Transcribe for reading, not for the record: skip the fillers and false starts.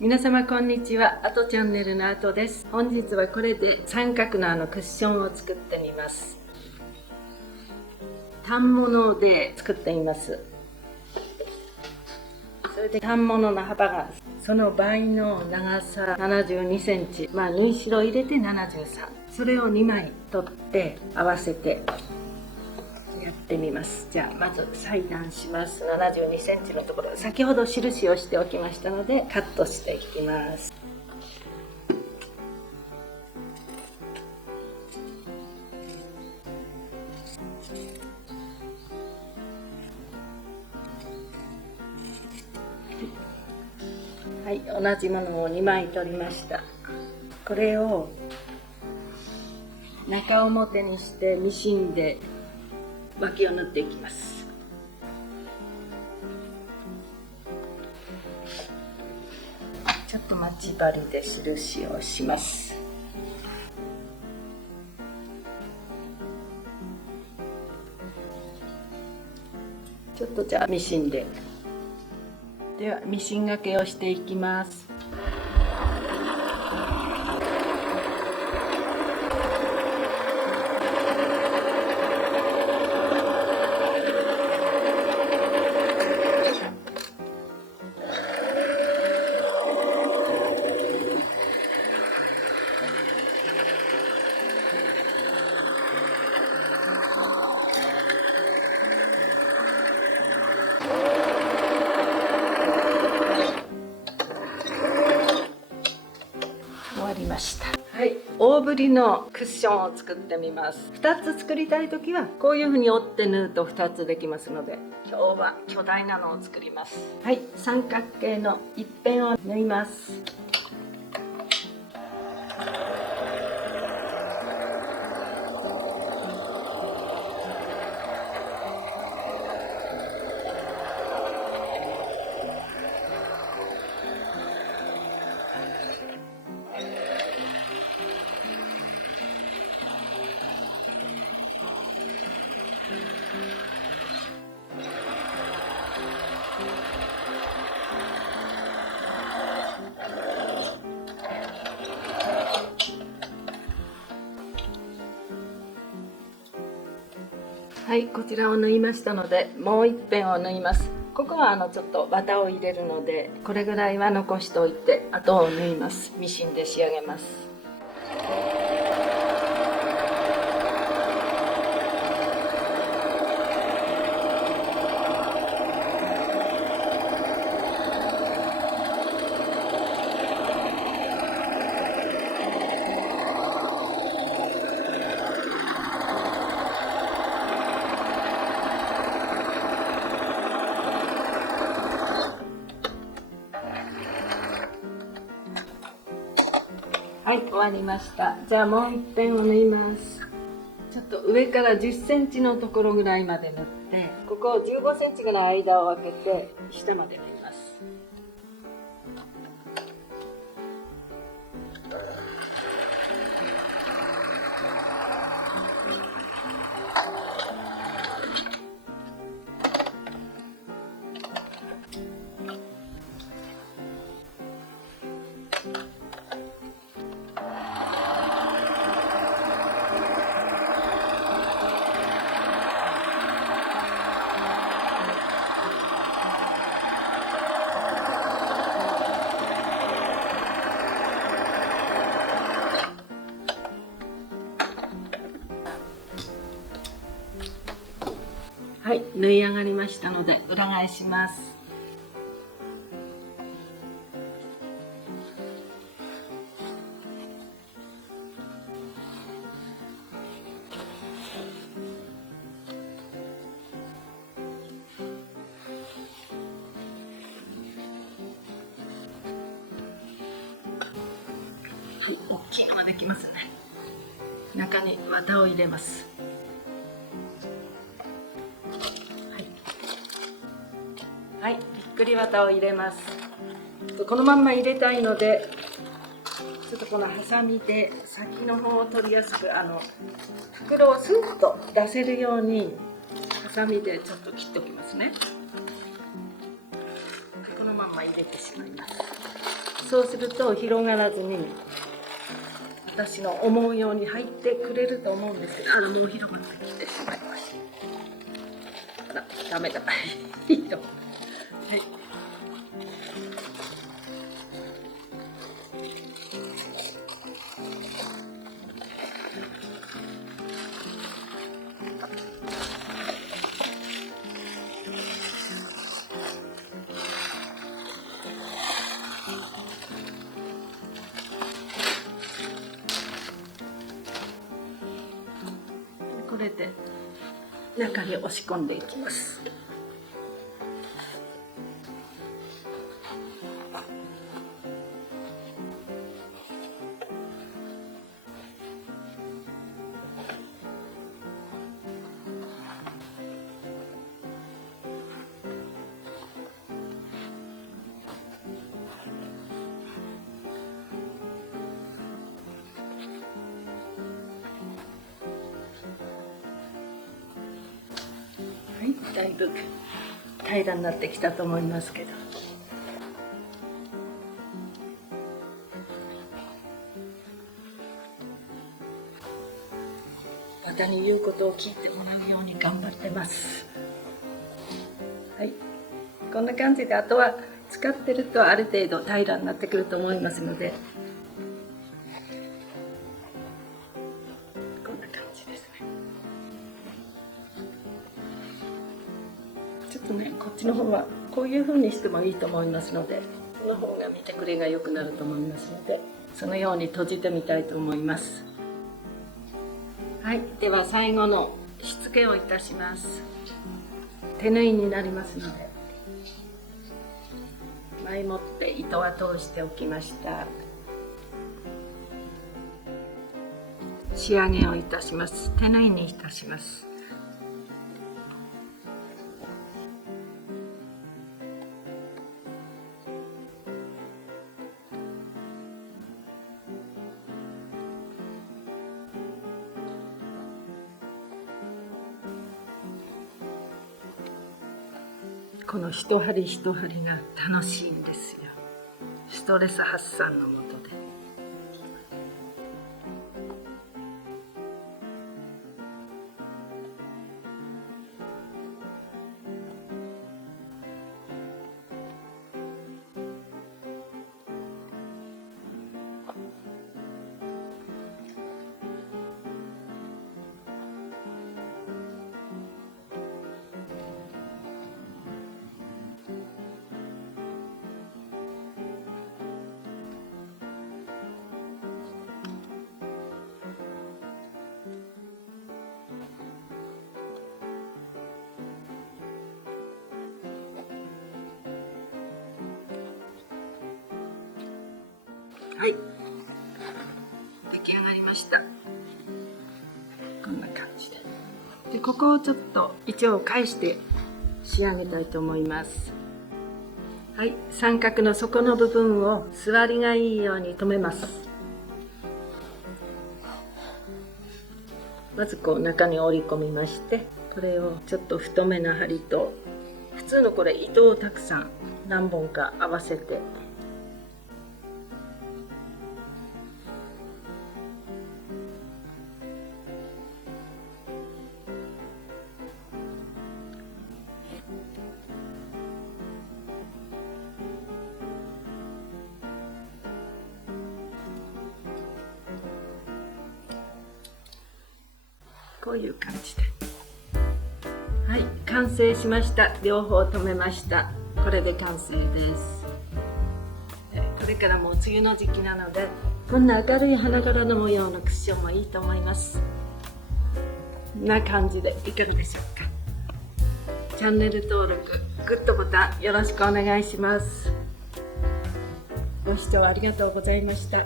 皆様こんにちは。アトチャンネルのアトです。本日はこれで三角のクッションを作ってみます。反物で作っています。それで反物の幅がその倍の長さ72センチ、縫い代入れて73、それを2枚取って合わせてやってみます。じゃあまず裁断します。72センチのところ、先ほど印をしておきましたのでカットしていきます。はい、同じものを2枚取りました。これを中表にしてミシンで脇を縫っていきます。ちょっと待ち針で印をします。ちょっとじゃあミシンで。ではミシン掛けをしていきます。はい、大ぶりのクッションを作ってみます。2つ作りたい時はこういうふうに折って縫うと2つできますので、今日は巨大なのを作ります。はい、三角形の一辺を縫います。はい、こちらを縫いましたので、もう一辺を縫います。ここはちょっと綿を入れるので、これぐらいは残しておいて、あとを縫います。ミシンで仕上げます。はい、終わりました。じゃあもう一辺を縫います。ちょっと上から10センチのところぐらいまで縫って、ここを15センチぐらい間を空けて下まで縫います。はい、縫い上がりましたので裏返します。はい、大きいのができますね。中に綿を入れます。はい、びっくり綿を入れます。このまんま入れたいので、ちょっとこのハサミで先の方を取りやすく、袋をスッと出せるようにハサミでちょっと切っておきますね。このまま入れてしまいます。そうすると広がらずに私の思うように入ってくれると思うんですけど、もう広がってきてしまいました。あら、ダメだ。いいよ。はい。これで中に押し込んでいきます。はい、だいぶ平らになってきたと思いますけど、またに言うことを聞いてもらうように頑張ってます。はい、こんな感じで、あとは使ってるとある程度平らになってくると思いますので、こんな感じですね。ちょっとね、こっちの方はこういう風にしてもいいと思いますので、この方が見てくれが良くなると思いますので、そのように閉じてみたいと思います。はい、では最後のしつけをいたします。手縫いになりますので、前もって糸は通しておきました。仕上げをいたします。手縫いにいたします。この一針一針が楽しいんですよ。ストレス発散のもとで。はい、出来上がりました。こんな感じで、ここをちょっと一応返して仕上げたいと思います。はい、三角の底の部分を座りがいいように留めます。まずこう中に折り込みまして、これをちょっと太めな針と、普通のこれ糸をたくさん何本か合わせて、こういう感じで、はい、完成しました。両方留めました。これで完成です。これからもう梅雨の時期なので、こんな明るい花柄の模様のクッションもいいと思います。こんな感じでいかがでしょうか。チャンネル登録、グッドボタンよろしくお願いします。ご視聴ありがとうございました。